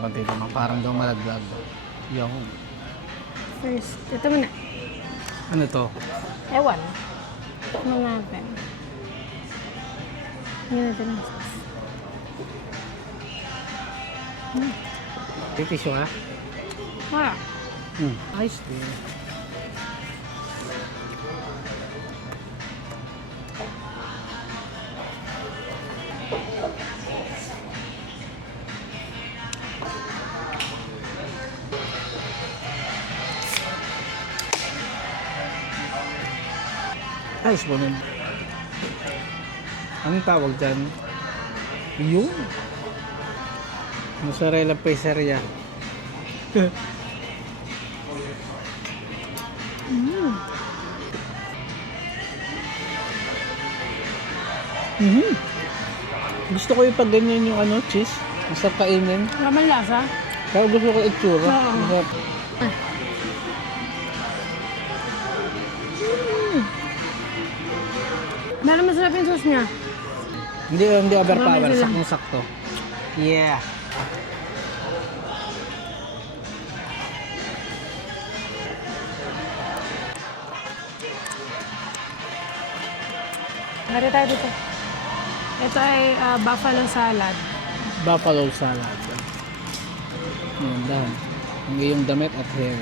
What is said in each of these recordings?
Pati naman, parang daw malaglag. Yung, First, ito muna. ano to? Ewan. Tikman natin. Hindi natin ang sauce. May tissue ka? Wala. Ayos din. Ayos mo nun. Anong tawag dyan? Yun. Mozzarella pizzeria. Gusto ko yung pag ganyan yung ano, cheese. Masarap kainin. Wala man lasa. Pero gusto ko itsura. Oo. Masarap. Meron masarap yung sauce niya. Hindi overpower. Marami sila. Saktong-sakto. Yeah. Hari tayo dito. Ito ay buffalo salad. Buffalo salad. Yan, dahan. Ang iyong damit at hair.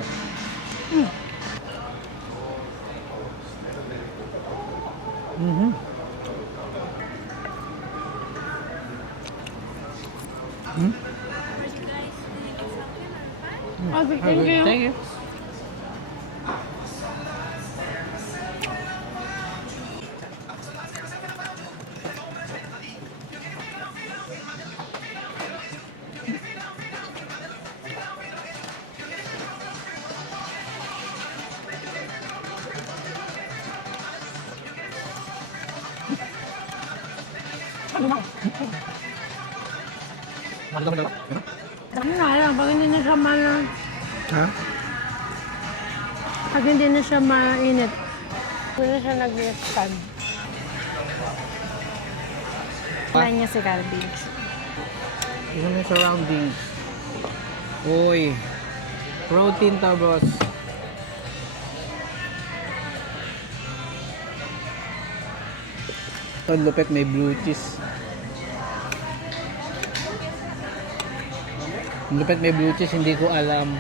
Okay, thank you. Thank you. Ano nga lang, pag hindi na siya Ha? pag hindi na siya mainit, hindi na siya nag-stand. Kumain niya si Calbage. Ito na yung surroundings. Uy. Protein to, boss. Ito, lupit, may blue cheese. Lupit, may blue cheese, hindi ko alam.